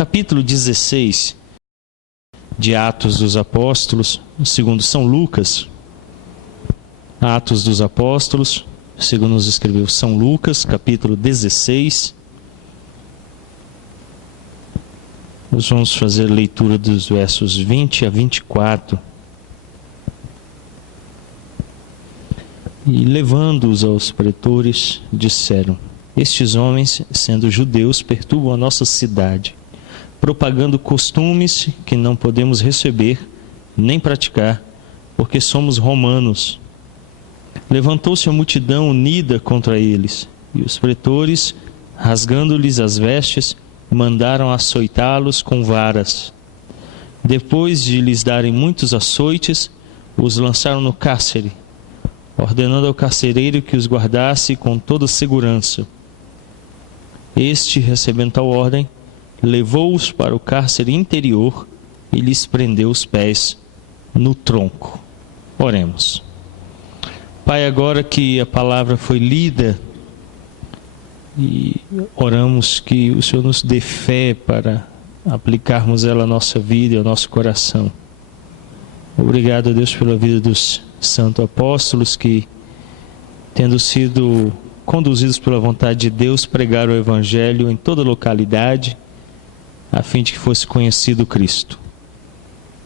capítulo 16 de Atos dos Apóstolos, segundo São Lucas. Atos dos Apóstolos, segundo nos escreveu São Lucas, capítulo 16. Nós vamos fazer a leitura dos versos 20 a 24. E levando-os aos pretores, disseram: estes homens, sendo judeus, perturbam a nossa cidade, propagando costumes que não podemos receber nem praticar, porque somos romanos. Levantou-se a multidão unida contra eles, e os pretores, rasgando-lhes as vestes, mandaram açoitá-los com varas. Depois de lhes darem muitos açoites, os lançaram no cárcere, ordenando ao carcereiro que os guardasse com toda segurança. Este, recebendo tal ordem, levou-os para o cárcere interior e lhes prendeu os pés no tronco. Oremos. Pai, agora que a palavra foi lida, e oramos que o Senhor nos dê fé para aplicarmos ela à nossa vida e ao nosso coração. Obrigado, Deus, pela vida dos santos apóstolos que, tendo sido conduzidos pela vontade de Deus, pregaram o Evangelho em toda localidade, a fim de que fosse conhecido Cristo.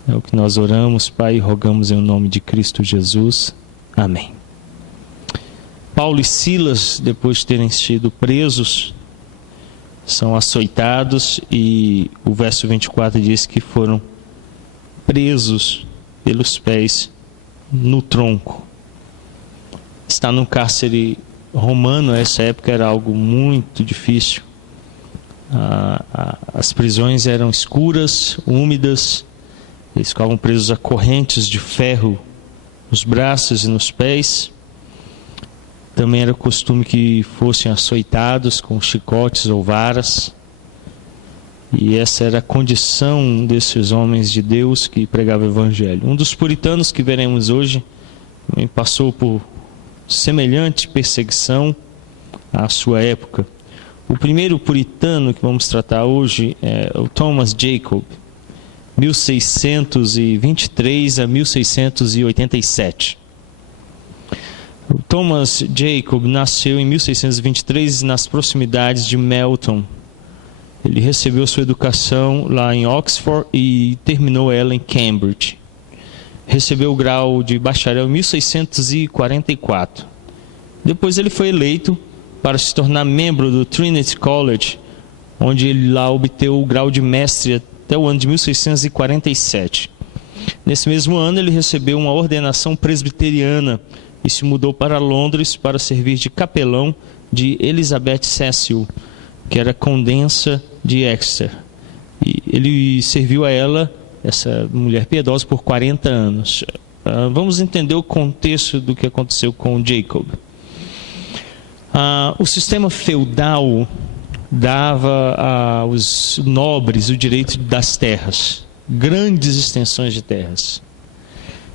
É o que nós oramos, Pai, e rogamos em nome de Cristo Jesus. Amém. Paulo e Silas, depois de terem sido presos, são açoitados, e o verso 24 diz que foram presos pelos pés no tronco. Estar num cárcere romano nessa época era algo muito difícil. As prisões eram escuras, úmidas, eles ficavam presos a correntes de ferro nos braços e nos pés. Também era costume que fossem açoitados com chicotes ou varas. E essa era a condição desses homens de Deus que pregavam o Evangelho. Um dos puritanos que veremos hoje também passou por semelhante perseguição à sua época. O primeiro puritano que vamos tratar hoje é o Thomas Jacob, 1623 a 1687. O Thomas Jacob nasceu em 1623 nas proximidades de Melton. Ele recebeu sua educação lá em Oxford e terminou ela em Cambridge. Recebeu o grau de bacharel em 1644. Depois ele foi eleito para se tornar membro do Trinity College, onde ele lá obteve o grau de mestre até o ano de 1647. Nesse mesmo ano ele recebeu uma ordenação presbiteriana e se mudou para Londres para servir de capelão de Elizabeth Cecil, que era condensa de Exeter. E ele serviu a ela, essa mulher piedosa, por 40 anos. Vamos entender o contexto do que aconteceu com Jacob. O sistema feudal dava aos nobres o direito das terras, grandes extensões de terras.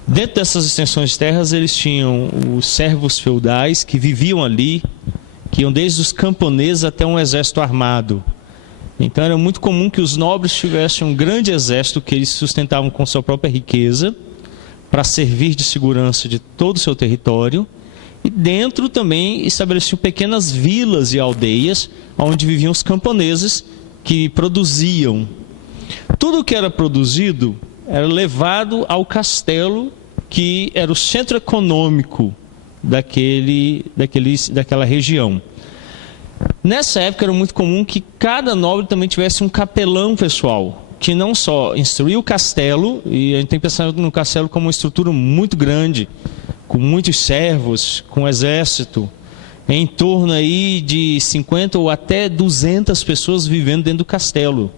Dentro dessas extensões de terras, eles tinham os servos feudais que viviam ali, que iam desde os camponeses até um exército armado. Então era muito comum que os nobres tivessem um grande exército que eles sustentavam com sua própria riqueza, para servir de segurança de todo o seu território, e dentro também estabeleciam pequenas vilas e aldeias, onde viviam os camponeses que produziam. Tudo o que era produzido era levado ao castelo, que era o centro econômico daquela região. Nessa época era muito comum que cada nobre também tivesse um capelão pessoal, que não só instruía o castelo, e a gente tem que pensar no castelo como uma estrutura muito grande, com muitos servos, com exército, em torno aí de 50 ou até 200 pessoas vivendo dentro do castelo.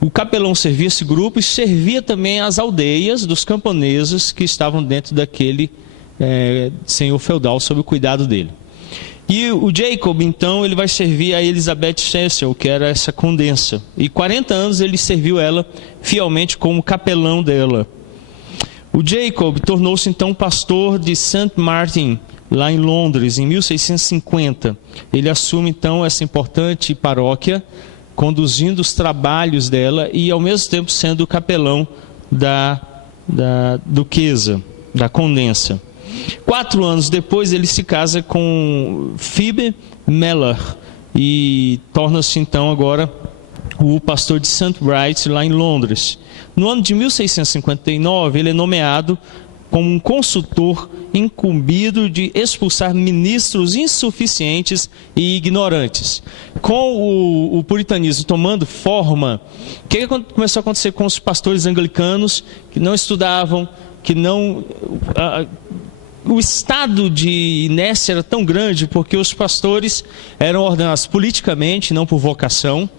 O capelão servia esse grupo e servia também as aldeias dos camponeses que estavam dentro daquele senhor feudal sob o cuidado dele. E o Jacob, então, ele vai servir a Elizabeth Cecil, que era essa condensa. E 40 anos ele serviu ela fielmente como capelão dela. O Jacob tornou-se então pastor de St. Martin, lá em Londres, em 1650. Ele assume então essa importante paróquia conduzindo os trabalhos dela e, ao mesmo tempo, sendo capelão da duquesa, da condensa. 4 anos depois, ele se casa com Phoebe Meller e torna-se, então, agora o pastor de St. Bright, lá em Londres. No ano de 1659, ele é nomeado como um consultor incumbido de expulsar ministros insuficientes e ignorantes. Com o puritanismo tomando forma, o que começou a acontecer com os pastores anglicanos que não estudavam, que não... o estado de inércia era tão grande porque os pastores eram ordenados politicamente, não por vocação.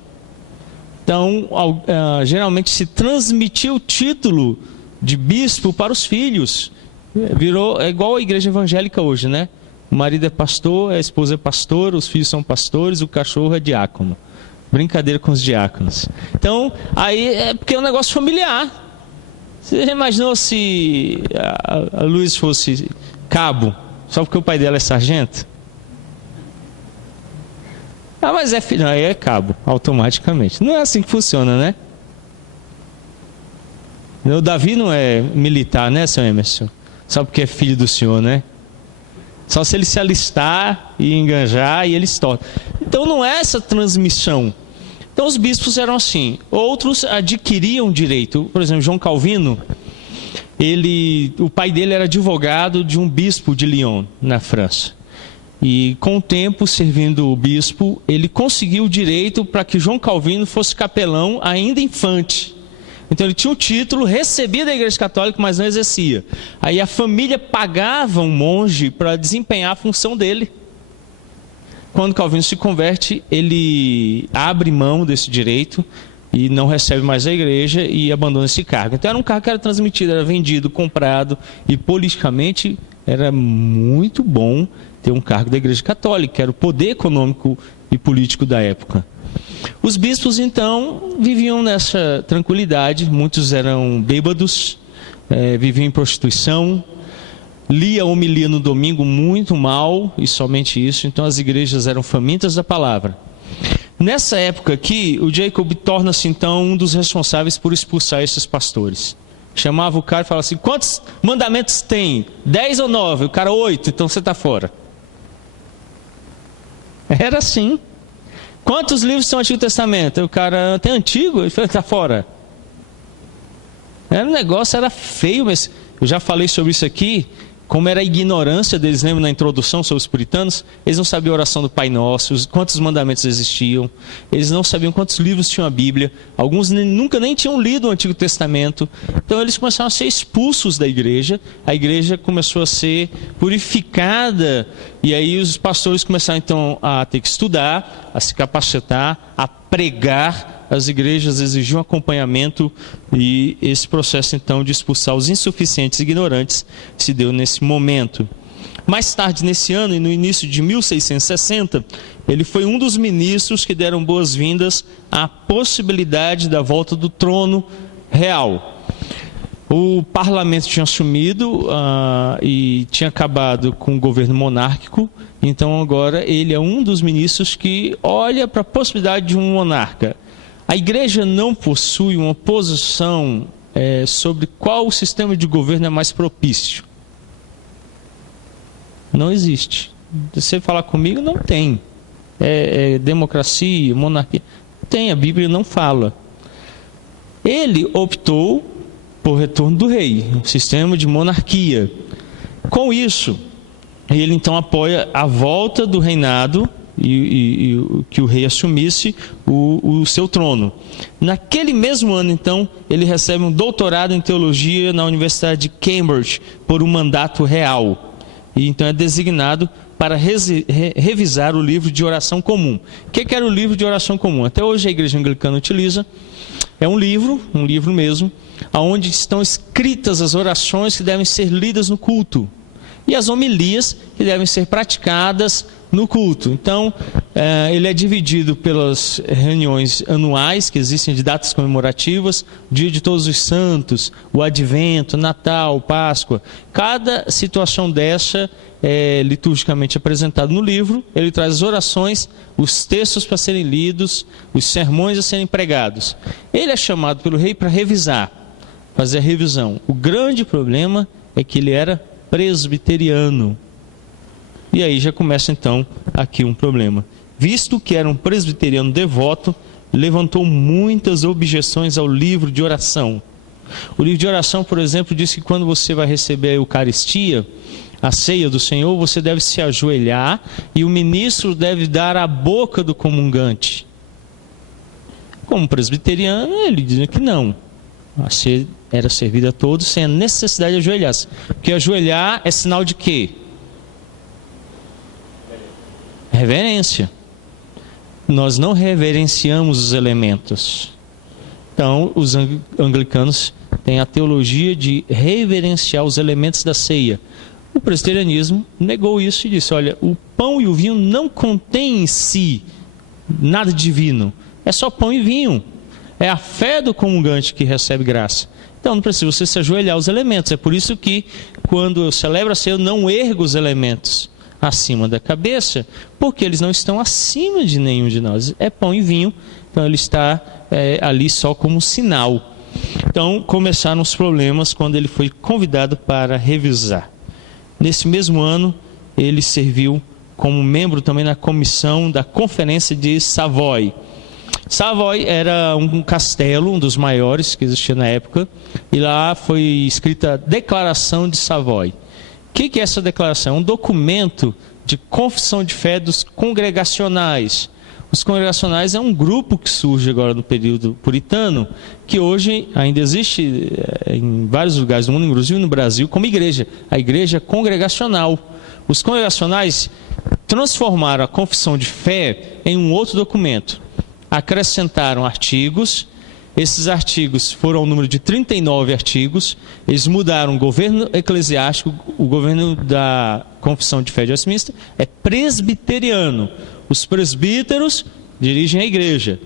Então, geralmente se transmitia o título de bispo para os filhos. É igual a igreja evangélica hoje, né? O marido é pastor, a esposa é pastora, os filhos são pastores, o cachorro é diácono. Brincadeira com os diáconos. Então, aí é porque é um negócio familiar. Você já imaginou se a Luiz fosse cabo, só porque o pai dela é sargento? Mas é filho, aí é cabo, automaticamente. Não é assim que funciona, né? O Davi não é militar, né, seu Emerson? Só porque é filho do senhor, né? Só se ele se alistar e enganjar e ele estoura. Então não é essa transmissão. Então os bispos eram assim. Outros adquiriam direito. Por exemplo, João Calvino, o pai dele era advogado de um bispo de Lyon, na França. E com o tempo, servindo o bispo, ele conseguiu o direito para que João Calvino fosse capelão ainda infante. Então ele tinha um título, recebia da Igreja Católica, mas não exercia. Aí a família pagava um monge para desempenhar a função dele. Quando Calvino se converte, ele abre mão desse direito e não recebe mais a igreja e abandona esse cargo. Então era um cargo que era transmitido, era vendido, comprado, e politicamente era muito bom ter um cargo da Igreja Católica, que era o poder econômico e político da época. Os bispos, então, viviam nessa tranquilidade. Muitos eram bêbados, viviam em prostituição, lia a homilia no domingo muito mal, e somente isso. Então as igrejas eram famintas da palavra. Nessa época aqui, o Jacob torna-se, então, um dos responsáveis por expulsar esses pastores. Chamava o cara e falava assim: quantos mandamentos tem? 10 ou 9? O cara: 8, então você está fora. Era assim. Quantos livros são Antigo Testamento? O cara: tem Antigo? Ele falou: está fora. O negócio era feio, mas eu já falei sobre isso aqui. Como era a ignorância deles, lembra na introdução sobre os puritanos? Eles não sabiam a oração do Pai Nosso, quantos mandamentos existiam, eles não sabiam quantos livros tinham a Bíblia, alguns nunca nem tinham lido o Antigo Testamento. Então eles começaram a ser expulsos da igreja, a igreja começou a ser purificada, e aí os pastores começaram então a ter que estudar, a se capacitar, a pregar. As igrejas exigiam acompanhamento, e esse processo então de expulsar os insuficientes e ignorantes se deu nesse momento. Mais tarde nesse ano, e no início de 1660, ele foi um dos ministros que deram boas-vindas à possibilidade da volta do trono real. O parlamento tinha assumido e tinha acabado com o governo monárquico. Então agora ele é um dos ministros que olha para a possibilidade de um monarca. A igreja não possui uma posição sobre qual sistema de governo é mais propício. Não existe. Se você falar comigo, não tem. Democracia, monarquia. Não tem, a Bíblia não fala. Ele optou por retorno do rei, um sistema de monarquia. Com isso, ele então apoia a volta do reinado e que o rei assumisse o seu trono. Naquele mesmo ano, então, ele recebe um doutorado em teologia na Universidade de Cambridge por um mandato real. E então é designado para revisar o livro de oração comum. O que era o livro de oração comum? Até hoje a igreja anglicana utiliza. É um livro mesmo, onde estão escritas as orações que devem ser lidas no culto e as homilias que devem ser praticadas no culto. Então, ele é dividido pelas reuniões anuais que existem de datas comemorativas, Dia de Todos os Santos, o Advento, Natal, Páscoa. Cada situação dessa é liturgicamente apresentada no livro. Ele traz as orações, os textos para serem lidos, os sermões a serem pregados. Ele é chamado pelo rei para revisar, fazer a revisão. O grande problema é que ele era presbiteriano. E aí já começa então aqui um problema. Visto que era um presbiteriano devoto, levantou muitas objeções ao livro de oração. O livro de oração, por exemplo, diz que quando você vai receber a Eucaristia, a ceia do Senhor, você deve se ajoelhar e o ministro deve dar a boca do comungante. Como presbiteriano, ele diz que não. A ceia era servida a todos sem a necessidade de ajoelhar-se. Porque ajoelhar é sinal de quê? Reverência. Nós não reverenciamos os elementos. Então, os anglicanos têm a teologia de reverenciar os elementos da ceia. O presbiterianismo negou isso e disse, olha, o pão e o vinho não contêm em si nada divino. É só pão e vinho. É a fé do comungante que recebe graça. Então não precisa você se ajoelhar aos elementos. É por isso que quando eu celebro a ceia, eu não ergo os elementos acima da cabeça, porque eles não estão acima de nenhum de nós. É pão e vinho, então ele está ali só como sinal. Então começaram os problemas quando ele foi convidado para revisar. Nesse mesmo ano, ele serviu como membro também na comissão da Conferência de Savoy. Savoy era um castelo, um dos maiores que existia na época, e lá foi escrita a Declaração de Savoy. O que é essa declaração? É um documento de confissão de fé dos congregacionais. Os congregacionais é um grupo que surge agora no período puritano, que hoje ainda existe em vários lugares do mundo, inclusive no Brasil, como igreja, a igreja congregacional. Os congregacionais transformaram a confissão de fé em um outro documento. Acrescentaram artigos. Esses artigos foram ao número de 39 artigos. Eles mudaram o governo eclesiástico. O governo da Confissão de Fé de Westminster é presbiteriano. Os presbíteros dirigem a igreja.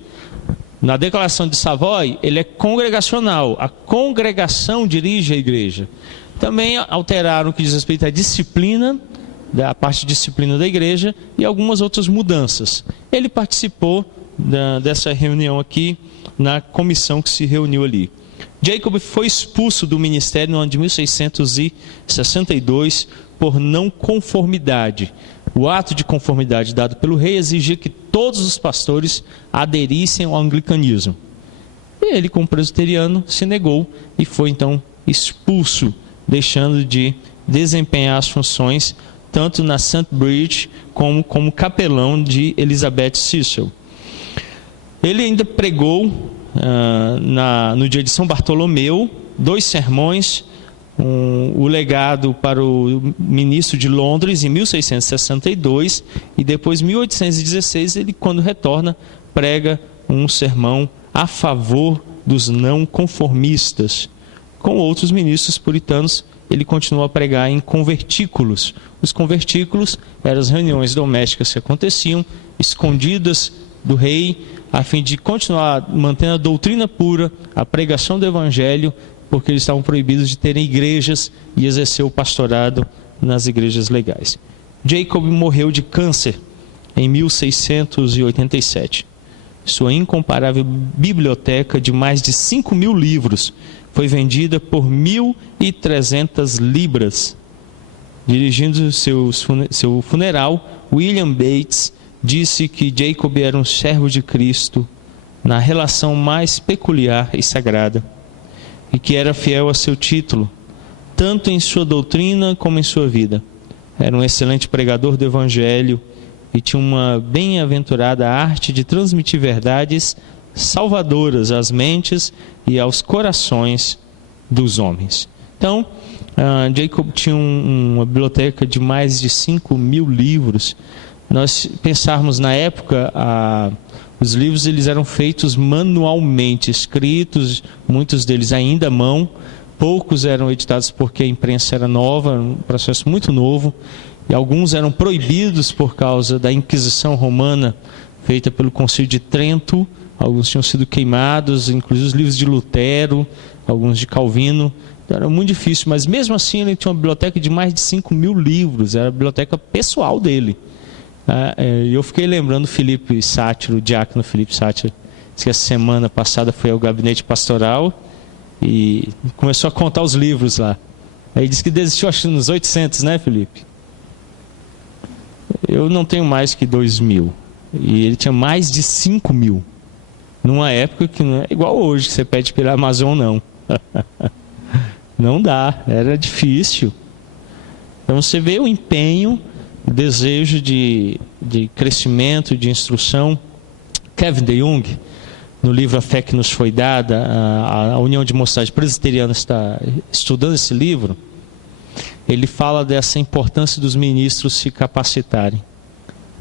Na Declaração de Savoy, ele é congregacional. A congregação dirige a igreja. Também alteraram o que diz respeito à disciplina, da parte de disciplina da igreja, e algumas outras mudanças. Ele participou dessa reunião aqui, na comissão que se reuniu ali. Jacob foi expulso do ministério no ano de 1662 por não conformidade. O ato de conformidade dado pelo rei exigia que todos os pastores aderissem ao anglicanismo. E ele, como presbiteriano, se negou e foi então expulso, deixando de desempenhar as funções tanto na St. Bridge como capelão de Elizabeth Cecil. Ele ainda pregou no dia de São Bartolomeu 2 sermões, o legado para o ministro de Londres em 1662 e depois em 1816 ele, quando retorna, prega um sermão a favor dos não conformistas. Com outros ministros puritanos, ele continuou a pregar em convertículos. Os convertículos eram as reuniões domésticas que aconteciam, escondidas do rei, a fim de continuar mantendo a doutrina pura, a pregação do evangelho, porque eles estavam proibidos de terem igrejas e exercer o pastorado nas igrejas legais. Jacob morreu de câncer em 1687. Sua incomparável biblioteca de mais de 5.000 livros foi vendida por 1.300 libras. Dirigindo seu funeral, William Bates disse que Jacob era um servo de Cristo na relação mais peculiar e sagrada, e que era fiel a seu título, tanto em sua doutrina como em sua vida. Era um excelente pregador do Evangelho e tinha uma bem-aventurada arte de transmitir verdades salvadoras às mentes e aos corações dos homens. Então, Jacob tinha uma biblioteca de mais de 5.000 livros. Nós pensarmos na época, os livros eles eram feitos manualmente, escritos, muitos deles ainda à mão, poucos eram editados porque a imprensa era nova, um processo muito novo. e alguns eram proibidos por causa da Inquisição Romana feita pelo Concílio de Trento. Alguns tinham sido queimados, inclusive os livros de Lutero, alguns de Calvino. Então, era muito difícil, mas mesmo assim ele tinha uma biblioteca de mais de 5.000 livros, era a biblioteca pessoal dele. E eu fiquei lembrando Felipe Sátiro, o diácono Felipe Sátiro, que a semana passada foi ao gabinete pastoral e começou a contar os livros lá. Aí disse que desistiu, acho que nos 800, né, Felipe? Eu não tenho mais que 2.000. E ele tinha mais de 5.000. Numa época que não é igual hoje, que você pede pela Amazon, não. Não dá, era difícil. Então você vê o empenho, o desejo de crescimento, de instrução. Kevin DeYoung, no livro A Fé que Nos Foi Dada, a União de Mocidade Presbiteriana está estudando esse livro. Ele fala dessa importância dos ministros se capacitarem.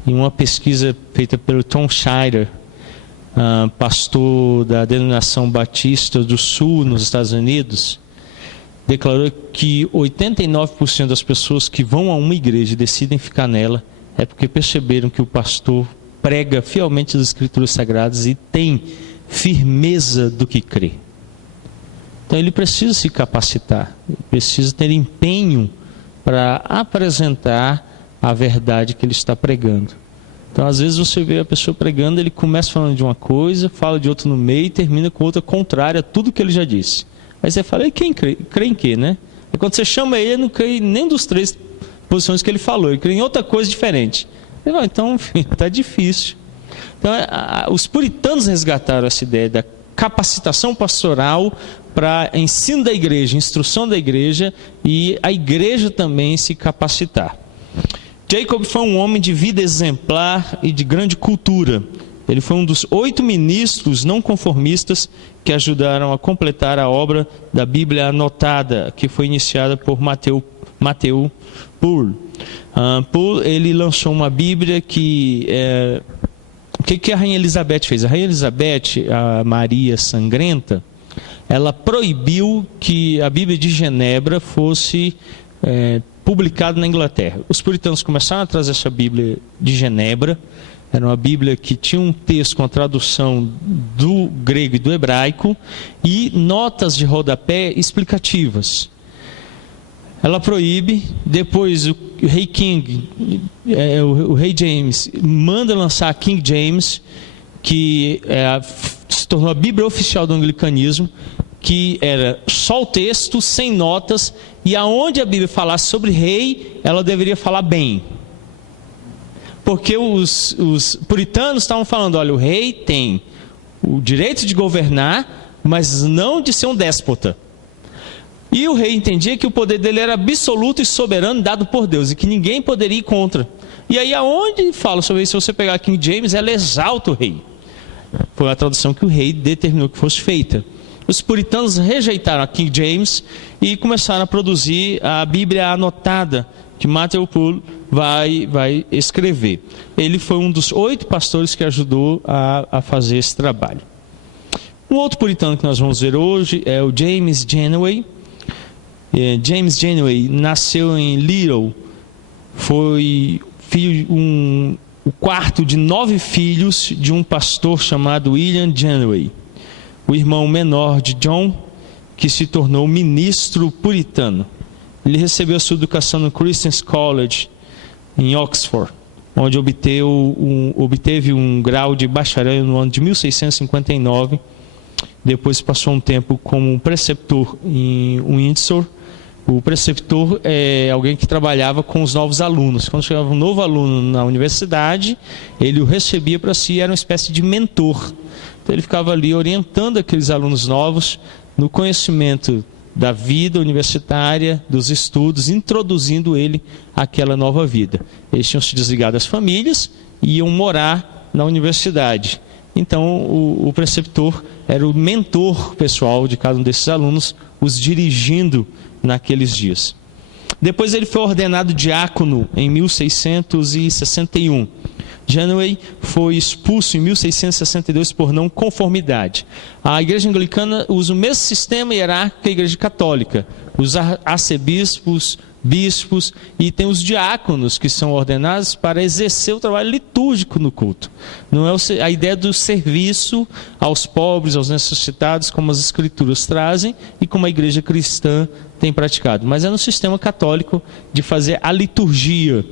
Em uma pesquisa feita pelo Tom Schreier, pastor da denominação Batista do Sul nos Estados Unidos, declarou que 89% das pessoas que vão a uma igreja e decidem ficar nela é porque perceberam que o pastor prega fielmente as Escrituras Sagradas e tem firmeza do que crê. Então ele precisa se capacitar, ele precisa ter empenho para apresentar a verdade que ele está pregando. Então às vezes você vê a pessoa pregando, ele começa falando de uma coisa, fala de outra no meio e termina com outra contrária a tudo que ele já disse. Aí você fala, e quem crê? Crê em quê, né? E quando você chama ele não crê em nem dos 3 posições que ele falou, ele crê em outra coisa diferente. Então, está difícil. Então, os puritanos resgataram essa ideia da capacitação pastoral para ensino da igreja, instrução da igreja, e a igreja também se capacitar. Jacob foi um homem de vida exemplar e de grande cultura. Ele foi um dos 8 ministros não conformistas que ajudaram a completar a obra da Bíblia anotada, que foi iniciada por Matthew Poole. Poole, ele lançou uma Bíblia que... o que a Rainha Elizabeth fez? A Rainha Elizabeth, a Maria Sangrenta, ela proibiu que a Bíblia de Genebra fosse publicada na Inglaterra. Os puritanos começaram a trazer essa Bíblia de Genebra. Era uma Bíblia que tinha um texto com a tradução do grego e do hebraico e notas de rodapé explicativas. Ela proíbe, depois o rei King, o rei James, manda lançar a King James, que se tornou a Bíblia oficial do anglicanismo, que era só o texto, sem notas, e aonde a Bíblia falasse sobre rei, ela deveria falar bem. Porque os puritanos estavam falando, olha, o rei tem o direito de governar, mas não de ser um déspota. E o rei entendia que o poder dele era absoluto e soberano, dado por Deus, e que ninguém poderia ir contra. E aí aonde fala sobre isso, se você pegar King James, ela exalta o rei. Foi a tradução que o rei determinou que fosse feita. Os puritanos rejeitaram a King James e começaram a produzir a Bíblia anotada, que Matthew Poole vai escrever. Ele foi um dos 8 pastores que ajudou a fazer esse trabalho. Um outro puritano que nós vamos ver hoje é o James Genoway. James Genoway nasceu em Little, foi o quarto de 9 filhos de um pastor chamado William Genoway, o irmão menor de John, que se tornou ministro puritano. Ele recebeu a sua educação no Christian's College, em Oxford, onde obteve um grau de bacharel no ano de 1659. Depois passou um tempo como preceptor em Windsor. O preceptor é alguém que trabalhava com os novos alunos. Quando chegava um novo aluno na universidade, ele o recebia para si, era uma espécie de mentor. Então ele ficava ali orientando aqueles alunos novos no conhecimento da vida universitária, dos estudos, introduzindo ele àquela nova vida. Eles tinham se desligado das famílias e iam morar na universidade. Então o preceptor era o mentor pessoal de cada um desses alunos, os dirigindo naqueles dias. Depois ele foi ordenado diácono em 1661. Genoway foi expulso em 1662 por não conformidade. A igreja anglicana usa o mesmo sistema hierárquico que a igreja católica. Os arcebispos bispos, e tem os diáconos que são ordenados para exercer o trabalho litúrgico no culto. Não é a ideia do serviço aos pobres, aos necessitados, como as Escrituras trazem e como a igreja cristã tem praticado, mas é no sistema católico de fazer a liturgia.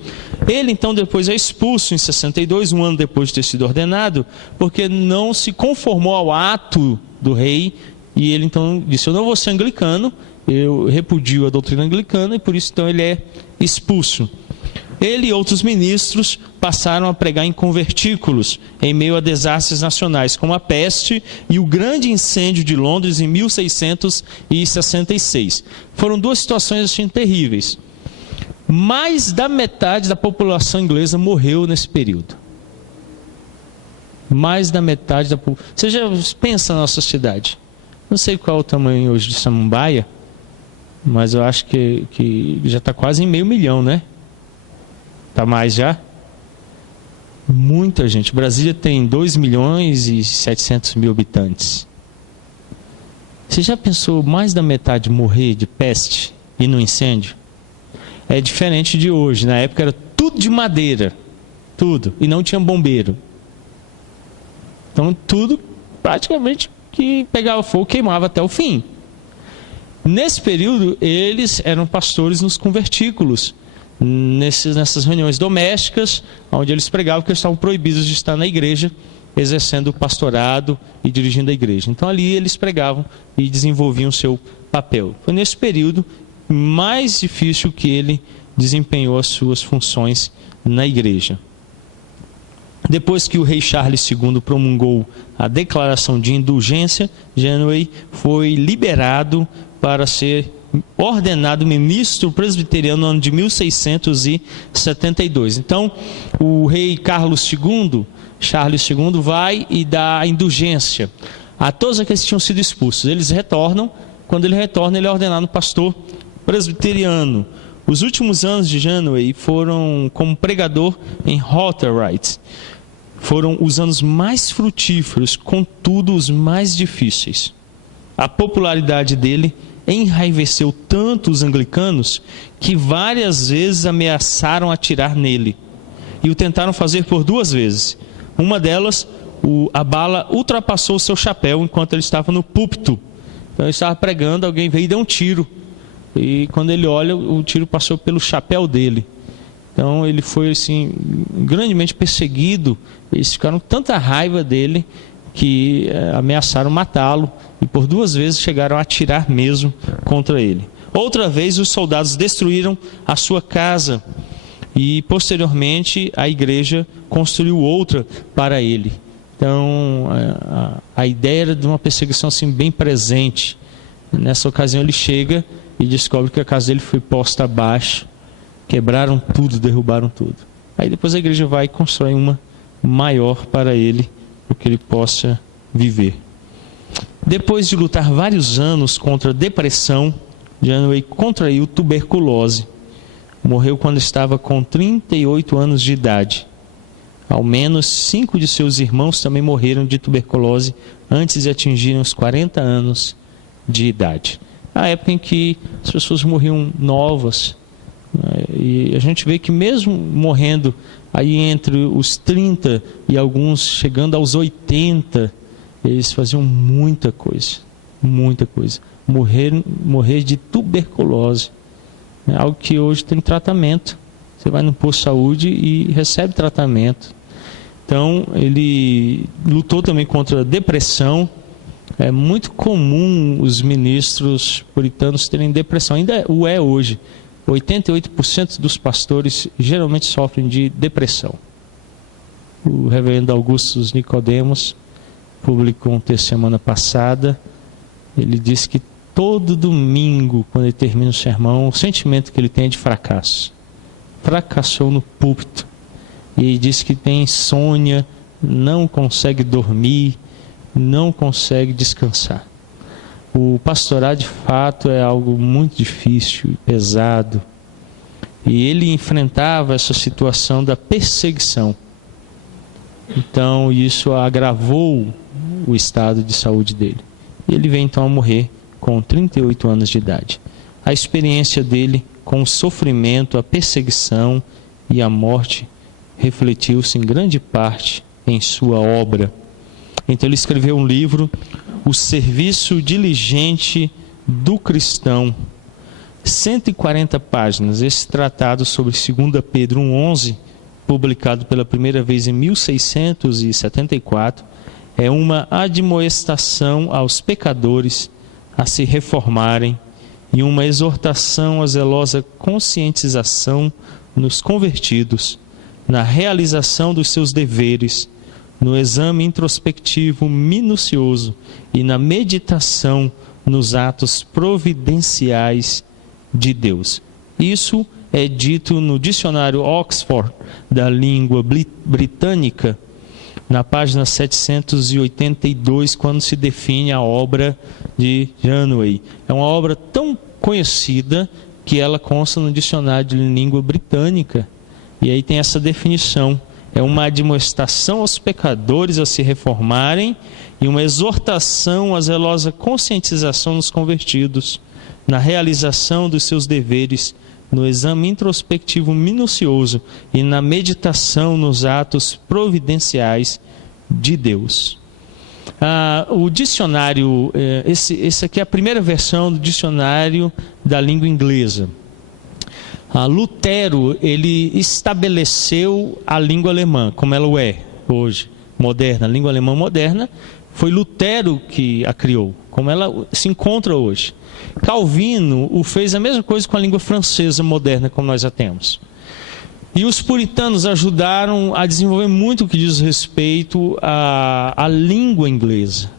Ele então depois é expulso em 62, um ano depois de ter sido ordenado, porque não se conformou ao ato do rei, e ele então disse: eu não vou ser anglicano, eu repudio a doutrina anglicana, e por isso então ele é expulso. Ele e outros ministros passaram a pregar em convertículos em meio a desastres nacionais, como a peste e o grande incêndio de Londres em 1666. Foram duas situações assim terríveis. Mais da metade da população inglesa morreu nesse período. Mais da metade da população. Você já pensa na nossa cidade? Não sei qual é o tamanho hoje de Samambaia, mas eu acho que já está quase em 500 mil, né? Está mais já? Muita gente. Brasília tem 2.700.000 habitantes. Você já pensou mais da metade morrer de peste e no incêndio? É diferente de hoje. Na época era tudo de madeira. Tudo. E não tinha bombeiro. Então tudo praticamente que pegava fogo, queimava até o fim. Nesse período eles eram pastores nos convertículos, nessas reuniões domésticas, onde eles pregavam que eles estavam proibidos de estar na igreja, exercendo o pastorado e dirigindo a igreja. Então ali eles pregavam e desenvolviam o seu papel. Foi nesse período mais difícil que ele desempenhou as suas funções na igreja. Depois que o rei Charles II promulgou a declaração de indulgência, Genway foi liberado para ser ordenado ministro presbiteriano no ano de 1672. Então, o rei Charles II, vai e dá a indulgência a todos aqueles que tinham sido expulsos. Eles retornam. Quando ele retorna, ele é ordenado pastor presbiteriano. Os últimos anos de Genway foram como pregador em Rotherhithe. Foram os anos mais frutíferos, contudo os mais difíceis. A popularidade dele enraiveceu tanto os anglicanos que várias vezes ameaçaram atirar nele. E o tentaram fazer por 2 vezes. Uma delas, a bala ultrapassou o seu chapéu enquanto ele estava no púlpito. Então ele estava pregando, alguém veio e deu um tiro. E quando ele olha, o tiro passou pelo chapéu dele. Então ele foi assim, grandemente perseguido. Eles ficaram com tanta raiva dele que ameaçaram matá-lo. E por 2 vezes chegaram a atirar mesmo contra ele. Outra vez os soldados destruíram a sua casa. E posteriormente a igreja construiu outra para ele. Então a ideia era de uma perseguição assim, bem presente. Nessa ocasião ele chega e descobre que a casa dele foi posta abaixo. Quebraram tudo, derrubaram tudo. Aí depois a igreja vai e constrói uma maior para ele, para que ele possa viver. Depois de lutar vários anos contra a depressão, Genway contraiu tuberculose. Morreu quando estava com 38 anos de idade. Ao menos 5 de seus irmãos também morreram de tuberculose antes de atingirem os 40 anos de idade. A época em que as pessoas morriam novas. E a gente vê que mesmo morrendo aí entre os 30 e alguns chegando aos 80, eles faziam muita coisa. Morrer de tuberculose. É algo que hoje tem tratamento. Você vai no posto de saúde e recebe tratamento. Então, ele lutou também contra a depressão. É muito comum os ministros puritanos terem depressão. Ainda o é hoje. 88% dos pastores geralmente sofrem de depressão. O reverendo Augustus Nicodemos publicou um texto semana passada. Ele disse que todo domingo, quando ele termina o sermão, o sentimento que ele tem é de fracasso. Fracassou no púlpito. E ele disse que tem insônia, não consegue dormir, não consegue descansar. O pastorado, de fato, é algo muito difícil e pesado. E ele enfrentava essa situação da perseguição. Então, isso agravou o estado de saúde dele. E ele veio então a morrer com 38 anos de idade. A experiência dele com o sofrimento, a perseguição e a morte, refletiu-se em grande parte em sua obra. Então ele escreveu um livro, O Serviço Diligente do Cristão, 140 páginas. Esse tratado sobre 2 Pedro 1,11, publicado pela primeira vez em 1674, é uma admoestação aos pecadores a se reformarem e uma exortação à zelosa conscientização nos convertidos, na realização dos seus deveres, no exame introspectivo minucioso e na meditação nos atos providenciais de Deus. Isso é dito no dicionário Oxford da língua britânica, na página 782, quando se define a obra de Janeway. É uma obra tão conhecida que ela consta no dicionário de língua britânica. E aí tem essa definição: é uma admoestação aos pecadores a se reformarem e uma exortação à zelosa conscientização dos convertidos, na realização dos seus deveres, no exame introspectivo minucioso e na meditação nos atos providenciais de Deus. O dicionário, esse aqui é a primeira versão do dicionário da língua inglesa. Lutero, ele estabeleceu a língua alemã, como ela é hoje, moderna, a língua alemã moderna. Foi Lutero que a criou, como ela se encontra hoje. Calvino fez a mesma coisa com a língua francesa moderna, como nós a temos. E os puritanos ajudaram a desenvolver muito o que diz respeito à língua inglesa.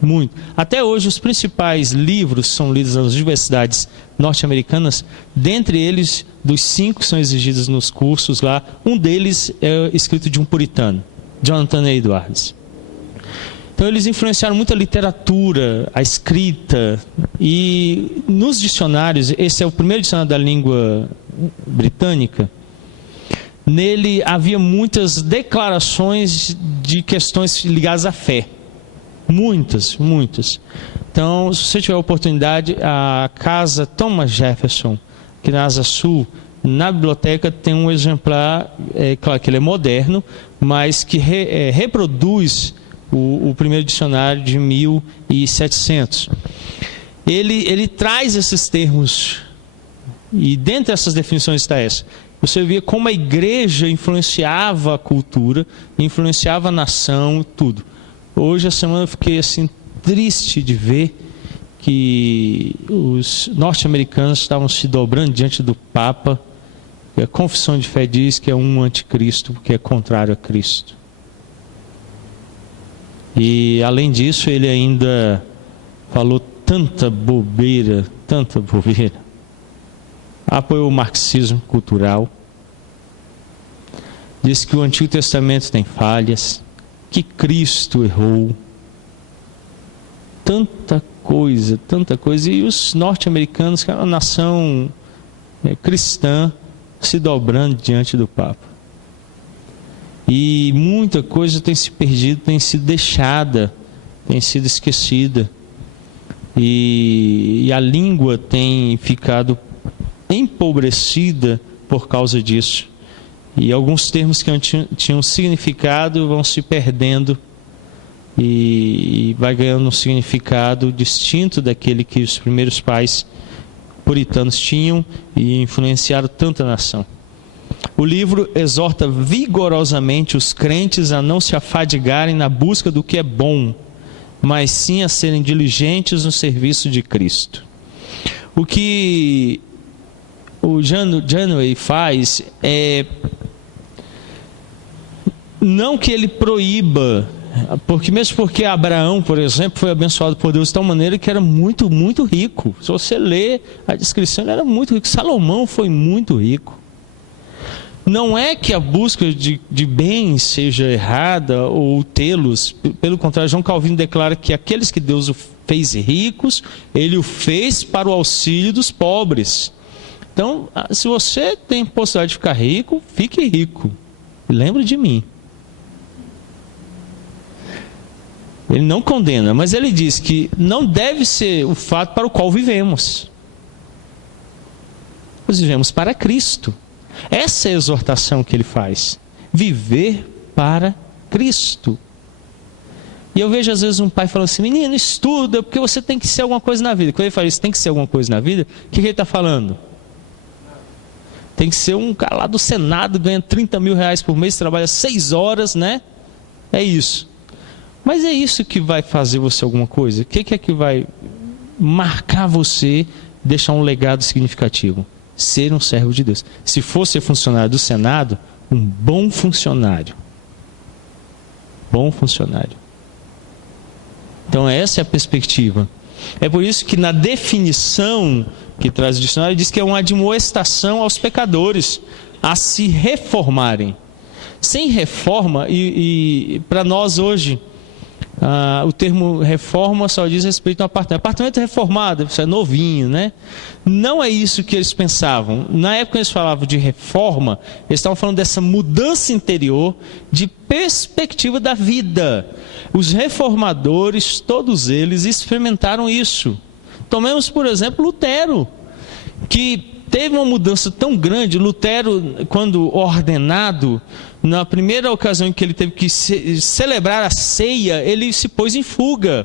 Muito. Até hoje, os principais livros são lidos nas universidades norte-americanas. Dentre eles, dos 5 que são exigidos nos cursos lá, um deles é escrito de um puritano, Jonathan Edwards. Então, eles influenciaram muito a literatura, a escrita. E nos dicionários, esse é o primeiro dicionário da língua britânica, nele havia muitas declarações de questões ligadas à fé. Muitas. Então, se você tiver a oportunidade, a casa Thomas Jefferson, aqui na Asa Sul, na biblioteca tem um exemplar, claro que ele é moderno, mas que reproduz o primeiro dicionário de 1700. Ele traz esses termos, e dentro dessas definições está essa. Você via como a igreja influenciava a cultura, influenciava a nação, tudo. Hoje, a semana, eu fiquei assim, triste de ver que os norte-americanos estavam se dobrando diante do Papa. E a confissão de fé diz que é um anticristo, porque é contrário a Cristo. E, além disso, ele ainda falou tanta bobeira. Apoiou o marxismo cultural. Diz que o Antigo Testamento tem falhas, que Cristo errou. Tanta coisa. E os norte-americanos, que é uma nação cristã, se dobrando diante do Papa. E muita coisa tem se perdido, tem sido deixada, tem sido esquecida. E a língua tem ficado empobrecida por causa disso. E alguns termos que tinham significado vão se perdendo e vai ganhando um significado distinto daquele que os primeiros pais puritanos tinham e influenciaram tanta nação. O livro exorta vigorosamente os crentes a não se afadigarem na busca do que é bom, mas sim a serem diligentes no serviço de Cristo. O que o Janeway faz é não que ele proíba, porque Abraão, por exemplo, foi abençoado por Deus de tal maneira que era muito rico. Se você ler a descrição, ele era muito rico. Salomão foi muito rico. Não é que a busca de bens seja errada ou tê-los. Pelo contrário, João Calvino declara que aqueles que Deus o fez ricos, ele o fez para o auxílio dos pobres. Então, se você tem possibilidade de ficar rico, fique rico. Lembre de mim. Ele não condena, mas ele diz que não deve ser o fato para o qual vivemos. nós vivemos para Cristo. Essa é a exortação que ele faz. Viver para Cristo. E eu vejo às vezes um pai falando assim: menino, estuda, porque você tem que ser alguma coisa na vida. Quando ele fala isso, tem que ser alguma coisa na vida, o que ele está falando? Tem que ser um cara lá do Senado, ganha 30 mil reais por mês, trabalha 6 horas, né? É isso. Mas é isso que vai fazer você alguma coisa? O que é que vai marcar você, deixar um legado significativo? Ser um servo de Deus. Se for ser funcionário do Senado, um bom funcionário. Bom funcionário. Então essa é a perspectiva. É por isso que na definição que traz o dicionário, diz que é uma admoestação aos pecadores a se reformarem. Sem reforma, e para nós hoje, o termo reforma só diz respeito a um apartamento. Apartamento reformado, isso é novinho, né? Não é isso que eles pensavam. Na época que eles falavam de reforma, eles estavam falando dessa mudança interior de perspectiva da vida. Os reformadores, todos eles experimentaram isso. Tomemos, por exemplo, Lutero, que teve uma mudança tão grande. Lutero, quando ordenado, na primeira ocasião em que ele teve que celebrar a ceia, ele se pôs em fuga.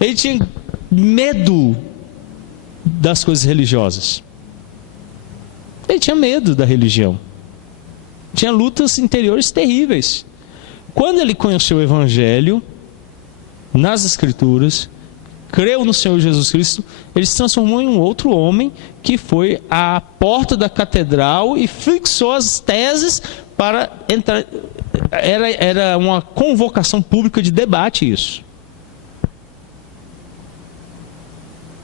Ele tinha medo das coisas religiosas. Ele tinha medo da religião. Tinha lutas interiores terríveis. Quando ele conheceu o Evangelho, nas Escrituras, creu no Senhor Jesus Cristo, ele se transformou em um outro homem que foi à porta da catedral e fixou as teses para entrar. Era uma convocação pública de debate isso.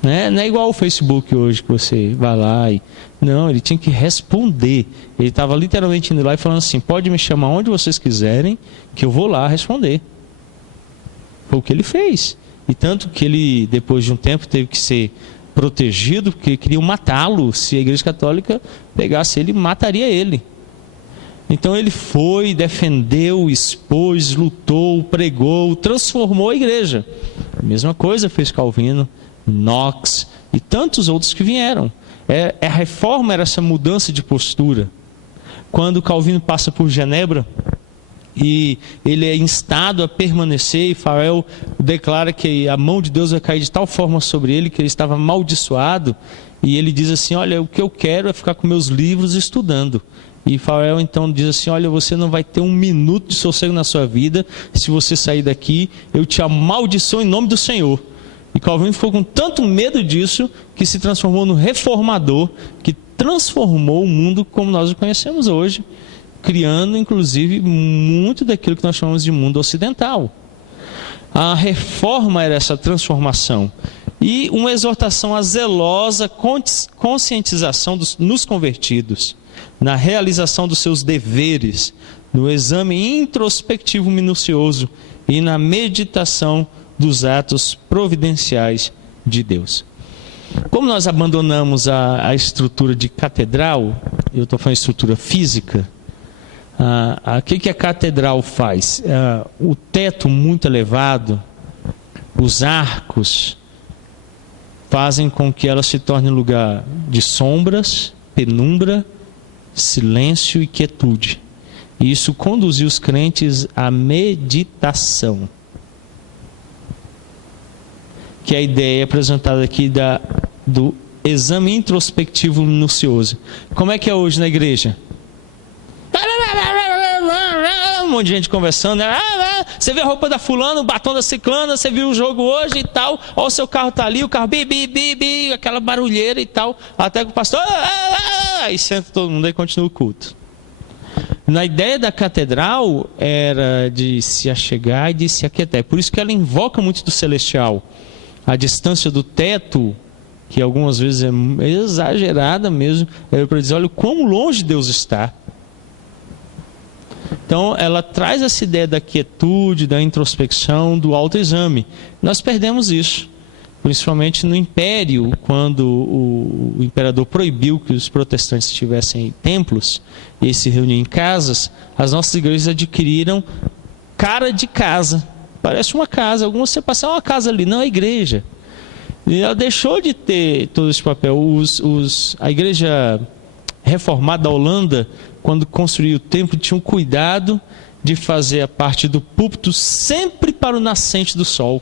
Não é igual o Facebook hoje que você vai lá e... Não, ele tinha que responder. Ele estava literalmente indo lá e falando assim: pode me chamar onde vocês quiserem, que eu vou lá responder. Foi o que ele fez. E tanto que ele, depois de um tempo, teve que ser protegido, porque queriam matá-lo. Se a Igreja Católica pegasse ele, mataria ele. Então ele foi, defendeu, expôs, lutou, pregou, transformou a igreja. A mesma coisa fez Calvino, Knox e tantos outros que vieram. A reforma era essa mudança de postura. Quando Calvino passa por Genebra, e ele é instado a permanecer, e Farel declara que a mão de Deus vai cair de tal forma sobre ele que ele estava amaldiçoado, e ele diz assim: olha, o que eu quero é ficar com meus livros estudando. E Farel então diz assim: olha, você não vai ter um minuto de sossego na sua vida, se você sair daqui, eu te amaldiçoo em nome do Senhor. E Calvino ficou com tanto medo disso, que se transformou no reformador, que transformou o mundo como nós o conhecemos hoje, criando inclusive muito daquilo que nós chamamos de mundo ocidental. A reforma era essa transformação e uma exortação à zelosa conscientização nos convertidos, na realização dos seus deveres, no exame introspectivo minucioso e na meditação dos atos providenciais de Deus. Como nós abandonamos a estrutura de catedral, eu estou falando de estrutura física, o que a catedral faz? O teto muito elevado, os arcos, fazem com que ela se torne um lugar de sombras, penumbra, silêncio e quietude. E isso conduziu os crentes à meditação, que é a ideia apresentada aqui do exame introspectivo minucioso. Como é que é hoje na igreja? Um monte de gente conversando, né? Você vê a roupa da fulana, o batom da ciclana, você viu o jogo hoje e tal, ó, o seu carro está ali, o carro bi, aquela barulheira e tal, até que o pastor aí senta todo mundo e continua o culto. Na ideia da catedral era de se achegar e de se aquietar. Por isso que ela invoca muito do celestial. A distância do teto, que algumas vezes é exagerada mesmo, é para dizer: olha o quão longe Deus está. Então ela traz essa ideia da quietude, da introspecção, do autoexame. Nós perdemos isso, principalmente no Império, quando o imperador proibiu que os protestantes tivessem templos e se reuniam em casas. As nossas igrejas adquiriram cara de casa. Parece uma casa. Alguns você passar uma casa ali, não é igreja. E ela deixou de ter todo esse papel. A igreja reformada da Holanda, quando construiu o templo, tinha um cuidado de fazer a parte do púlpito sempre para o nascente do sol.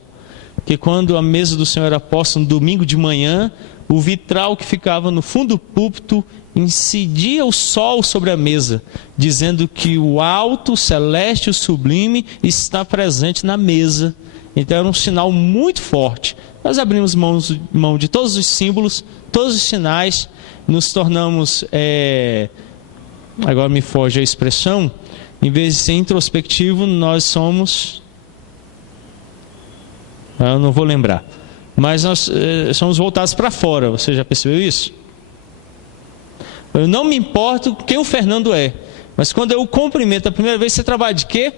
Porque quando a mesa do Senhor era posta no domingo de manhã, o vitral que ficava no fundo do púlpito incidia o sol sobre a mesa, dizendo que o alto, o celeste, o sublime está presente na mesa. Então era um sinal muito forte. Nós abrimos mão de todos os símbolos, todos os sinais, nos tornamos, agora me foge a expressão, em vez de ser introspectivo, nós somos, eu não vou lembrar, mas nós somos voltados para fora. Você já percebeu isso? Eu não me importo quem o Fernando é, mas quando eu o cumprimento a primeira vez, você trabalha de quê?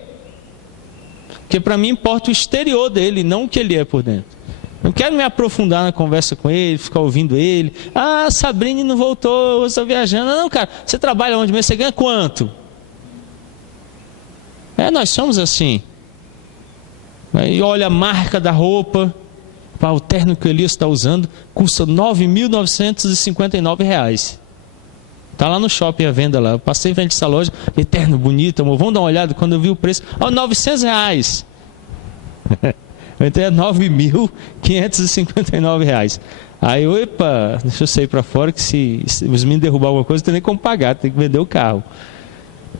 Porque para mim importa o exterior dele, não o que ele é por dentro. Não quero me aprofundar na conversa com ele, ficar ouvindo ele. Ah, Sabrine não voltou, eu estou viajando. Não, cara, você trabalha onde mesmo? Você ganha quanto? Nós somos assim. E olha a marca da roupa. O terno que o Elias está usando custa R$ 9.959. Está lá no shopping a venda lá. Eu passei em frente dessa loja. Que terno bonito, amor. Vamos dar uma olhada. Quando eu vi o preço, R$ 900. Eu entrei a R$ 9.559. Aí, opa, deixa eu sair para fora, que se os meninos derrubar alguma coisa, não tem nem como pagar, tem que vender o carro.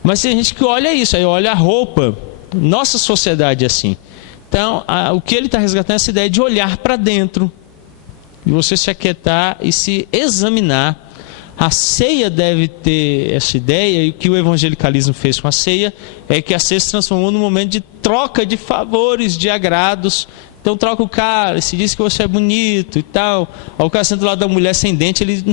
Mas tem gente que olha isso, aí olha a roupa. Nossa sociedade é assim. Então, o que ele está resgatando é essa ideia de olhar para dentro, de você se aquietar e se examinar. A ceia deve ter essa ideia, e o que o evangelicalismo fez com a ceia é que a ceia se transformou num momento de troca de favores, de agrados. Então troca o cara, se diz que você é bonito e tal. Aí o cara senta do lado da mulher sem dente, ele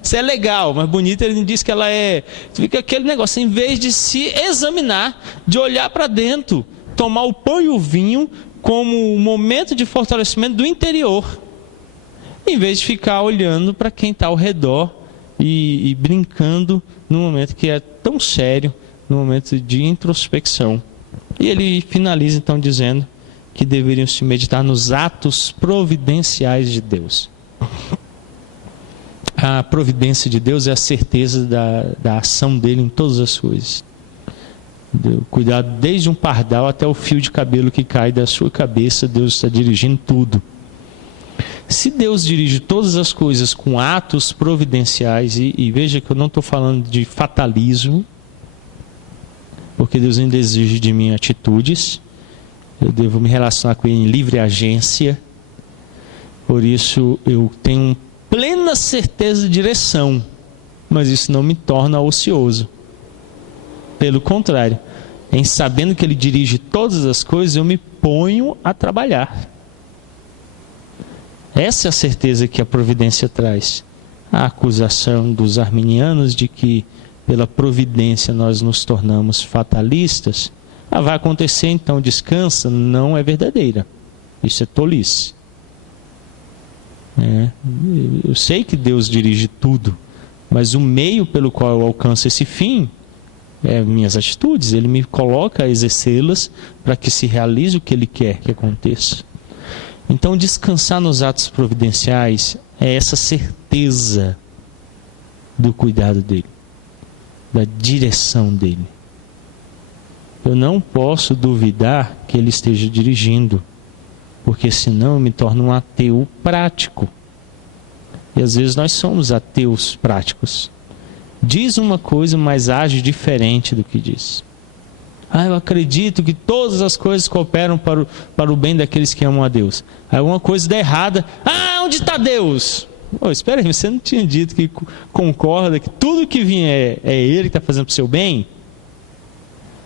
você é legal, mas bonita ele não diz que ela é. Fica aquele negócio, em vez de se examinar, de olhar para dentro, tomar o pão e o vinho como um momento de fortalecimento do interior, em vez de ficar olhando para quem está ao redor e brincando num momento que é tão sério, num momento de introspecção. E ele finaliza então dizendo que deveriam se meditar nos atos providenciais de Deus. A providência de Deus é a certeza da ação dele em todas as coisas. Cuidado desde um pardal até o fio de cabelo que cai da sua cabeça, Deus está dirigindo tudo. Se Deus dirige todas as coisas com atos providenciais, e veja que eu não estou falando de fatalismo, porque Deus ainda exige de mim atitudes, eu devo me relacionar com Ele em livre agência, por isso eu tenho plena certeza de direção, mas isso não me torna ocioso. Pelo contrário, em sabendo que Ele dirige todas as coisas, eu me ponho a trabalhar. Essa é a certeza que a providência traz. A acusação dos arminianos de que pela providência nós nos tornamos fatalistas, vai acontecer então, descansa, não é verdadeira. Isso é tolice. Eu sei que Deus dirige tudo, mas o meio pelo qual eu alcanço esse fim é minhas atitudes. Ele me coloca a exercê-las para que se realize o que Ele quer que aconteça. Então, descansar nos atos providenciais é essa certeza do cuidado dele, da direção dele. Eu não posso duvidar que ele esteja dirigindo, porque senão eu me torno um ateu prático. E às vezes nós somos ateus práticos. Diz uma coisa, mas age diferente do que diz. Eu acredito que todas as coisas cooperam para o bem daqueles que amam a Deus. Aí uma coisa dá errada. Onde está Deus? Espera aí, você não tinha dito que concorda que tudo que vier é Ele que está fazendo para o seu bem?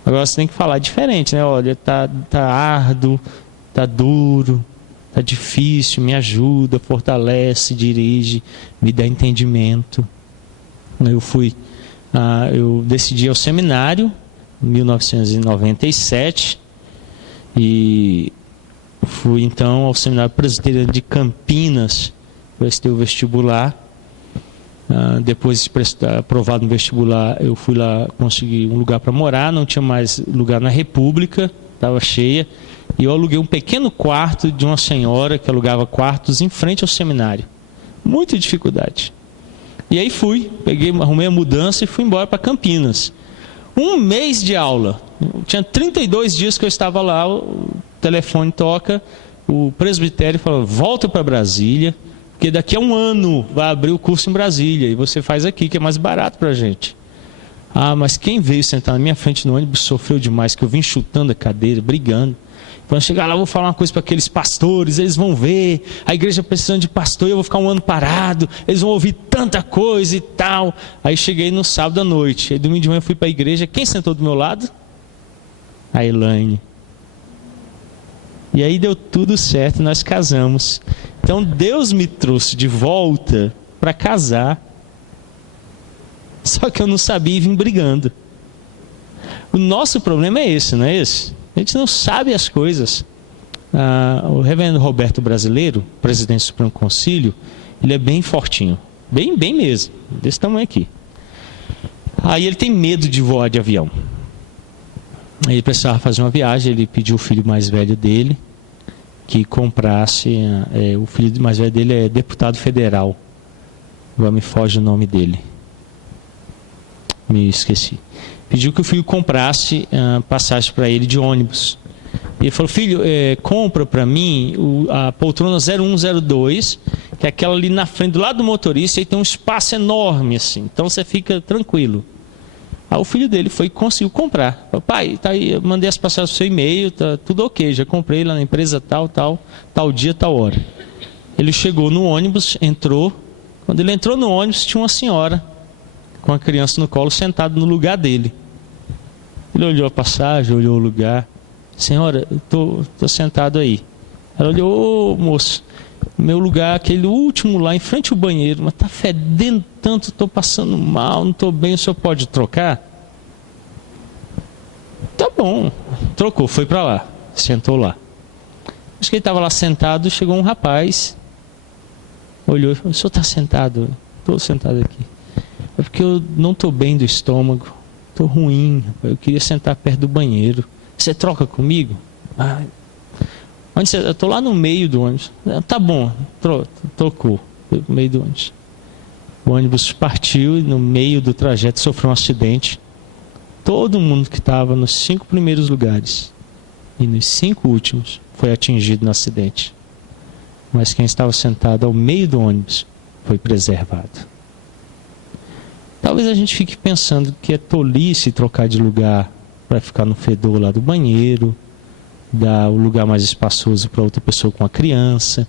Agora você tem que falar diferente, né? Olha, tá árduo, tá duro, tá difícil, me ajuda, fortalece, dirige, me dá entendimento. Eu decidi ir ao seminário em 1997 e fui então ao Seminário Presbiteriano de Campinas, prestei o vestibular. Depois de estar aprovado no vestibular, eu fui lá conseguir um lugar para morar, não tinha mais lugar na República, estava cheia, e eu aluguei um pequeno quarto de uma senhora que alugava quartos em frente ao seminário. Muita dificuldade. E aí arrumei a mudança e fui embora para Campinas. Um mês de aula. Tinha 32 dias que eu estava lá, o telefone toca, o presbitério fala, volta para Brasília, porque daqui a um ano vai abrir o curso em Brasília, e você faz aqui, que é mais barato para a gente. Ah, mas quem veio sentar na minha frente no ônibus sofreu demais, que eu vim chutando a cadeira, brigando. Quando chegar lá, eu vou falar uma coisa para aqueles pastores, eles vão ver, a igreja precisando de pastor, eu vou ficar um ano parado, eles vão ouvir tanta coisa e tal. Aí cheguei no sábado à noite, aí domingo de manhã eu fui para a igreja, quem sentou do meu lado? A Elaine. E aí deu tudo certo, nós casamos. Então Deus me trouxe de volta para casar, só que eu não sabia e vim brigando. O nosso problema é esse, não é esse? A gente não sabe as coisas. O reverendo Roberto Brasileiro, presidente do Supremo Concílio, ele é bem fortinho. Bem mesmo. Desse tamanho aqui. Aí ele tem medo de voar de avião. Aí ele precisava fazer uma viagem, ele pediu o filho mais velho dele que comprasse. O filho mais velho dele é deputado federal. Agora me foge o nome dele. Me esqueci. Pediu que o filho comprasse passagem para ele de ônibus. E ele falou, filho, compra para mim a poltrona 0102, que é aquela ali na frente, do lado do motorista, e tem um espaço enorme assim, então você fica tranquilo. Aí o filho dele foi e conseguiu comprar. Pai, tá aí, eu mandei as passagens pro seu e-mail, tá tudo ok, já comprei lá na empresa tal dia, tal hora. Ele chegou no ônibus, entrou. Quando ele entrou no ônibus, tinha uma senhora com a criança no colo, sentada no lugar dele. Ele olhou a passagem, olhou o lugar. Senhora, eu tô sentado aí. Ela olhou, moço, meu lugar, aquele último lá, em frente ao banheiro, mas tá fedendo tanto, estou passando mal, não estou bem, o senhor pode trocar? Tá bom, trocou, foi para lá, sentou lá. Acho que ele estava lá sentado, chegou um rapaz, olhou e falou, o senhor está sentado? Estou sentado aqui. É porque eu não estou bem do estômago, estou ruim, eu queria sentar perto do banheiro. Você troca comigo? Onde você? Eu estou lá no meio do ônibus. Tá bom, trocou no meio do ônibus. O ônibus partiu e no meio do trajeto sofreu um acidente. Todo mundo que estava nos 5 primeiros lugares e nos 5 últimos foi atingido no acidente. Mas quem estava sentado ao meio do ônibus foi preservado. Talvez a gente fique pensando que é tolice trocar de lugar para ficar no fedor lá do banheiro, dar o lugar mais espaçoso para outra pessoa com a criança.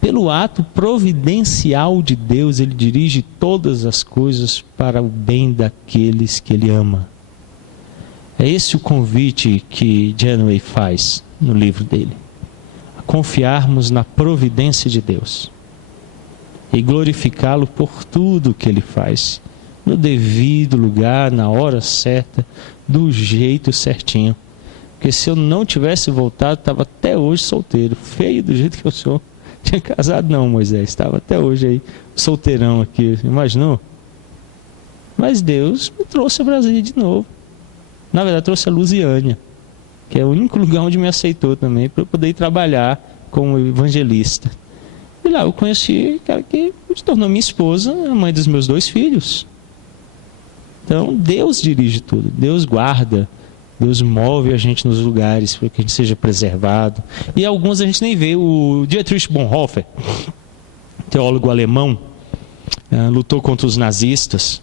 Pelo ato providencial de Deus, Ele dirige todas as coisas para o bem daqueles que Ele ama. É esse o convite que Janeway faz no livro dele. A confiarmos na providência de Deus e glorificá-lo por tudo que Ele faz, no devido lugar, na hora certa, do jeito certinho. Porque se eu não tivesse voltado, estava até hoje solteiro, feio do jeito que eu sou. Tinha casado não, Moisés, estava até hoje aí, solteirão aqui, imaginou? Mas Deus me trouxe a Brasília de novo. Na verdade, trouxe a Lusiânia, que é o único lugar onde me aceitou também, para eu poder ir trabalhar como evangelista. E lá eu conheci aquela que se tornou minha esposa, a mãe dos meus 2 filhos. Então, Deus dirige tudo, Deus guarda, Deus move a gente nos lugares para que a gente seja preservado. E alguns a gente nem vê. O Dietrich Bonhoeffer, teólogo alemão, lutou contra os nazistas.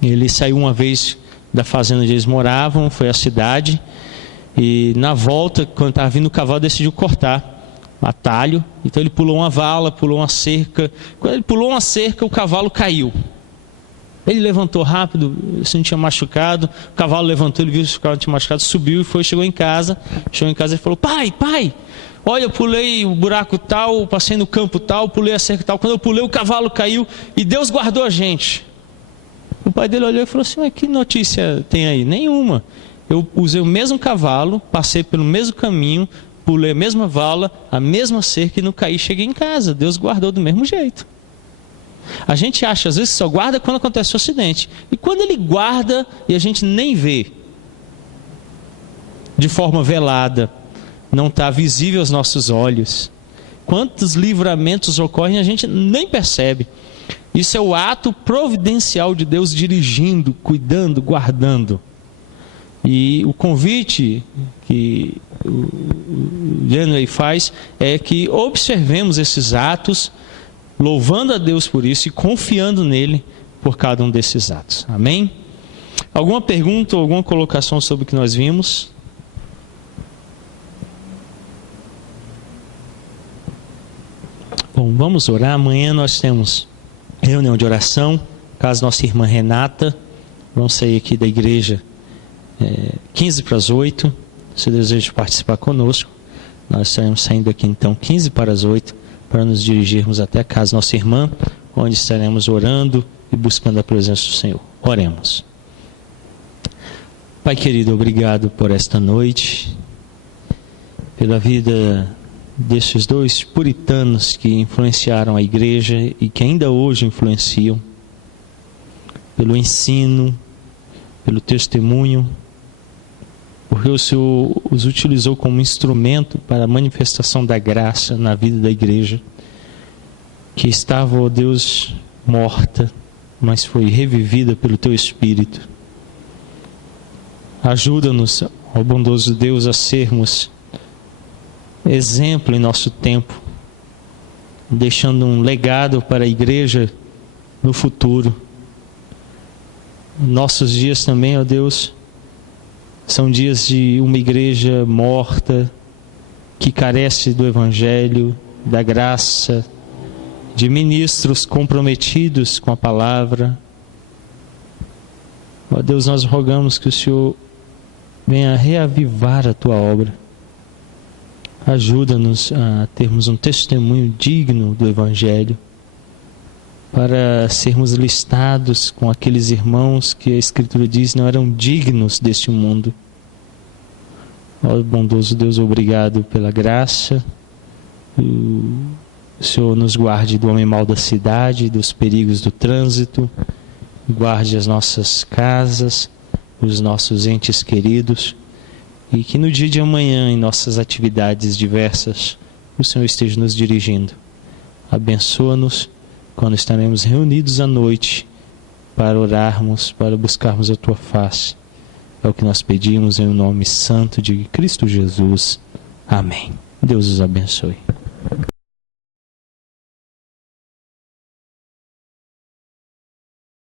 Ele saiu uma vez da fazenda onde eles moravam, foi à cidade, e na volta, quando estava vindo o cavalo, decidiu cortar atalho. Então ele pulou uma vala, pulou uma cerca. Quando ele pulou uma cerca, o cavalo caiu. Ele levantou rápido, se não tinha machucado, o cavalo levantou, ele viu que o cavalo não tinha machucado, subiu e chegou em casa e falou, pai, olha, eu pulei o buraco tal, passei no campo tal, pulei a cerca tal, quando eu pulei o cavalo caiu e Deus guardou a gente. O pai dele olhou e falou assim, mas que notícia tem aí? Nenhuma. Eu usei o mesmo cavalo, passei pelo mesmo caminho, pulei a mesma vala, a mesma cerca e não caí, cheguei em casa, Deus guardou do mesmo jeito. A gente acha, às vezes, que só guarda quando acontece o acidente. E quando Ele guarda e a gente nem vê. de forma velada, não está visível aos nossos olhos. Quantos livramentos ocorrem, a gente nem percebe. Isso é o ato providencial de Deus dirigindo, cuidando, guardando. E o convite que o Genway faz é que observemos esses atos, louvando a Deus por isso e confiando nele por cada um desses atos. Amém? Alguma pergunta ou alguma colocação sobre o que nós vimos? Bom, vamos orar. Amanhã nós temos reunião de oração. Caso nossa irmã Renata, vamos sair aqui da igreja 15 para as 8. Se deseja participar conosco, nós estaremos saindo aqui então 15 para as 8 para nos dirigirmos até a casa da nossa irmã, onde estaremos orando e buscando a presença do Senhor. Oremos. Pai querido, obrigado por esta noite, pela vida desses dois puritanos que influenciaram a igreja e que ainda hoje influenciam, pelo ensino, pelo testemunho, porque o Senhor os utilizou como instrumento para a manifestação da graça na vida da igreja, que estava, ó Deus, morta, mas foi revivida pelo Teu Espírito. Ajuda-nos, ó bondoso Deus, a sermos exemplo em nosso tempo, deixando um legado para a igreja no futuro. Nossos dias também, ó Deus, são dias de uma igreja morta, que carece do Evangelho, da graça, de ministros comprometidos com a palavra. Ó Deus, nós rogamos que o Senhor venha reavivar a Tua obra. Ajuda-nos a termos um testemunho digno do Evangelho, para sermos listados com aqueles irmãos que a Escritura diz não eram dignos deste mundo. Ó bondoso Deus, obrigado pela graça. O Senhor nos guarde do homem mau da cidade, dos perigos do trânsito, guarde as nossas casas, os nossos entes queridos, e que no dia de amanhã, em nossas atividades diversas, o Senhor esteja nos dirigindo. Abençoa-nos quando estaremos reunidos à noite para orarmos, para buscarmos a Tua face. É o que nós pedimos em nome santo de Cristo Jesus. Amém. Deus os abençoe.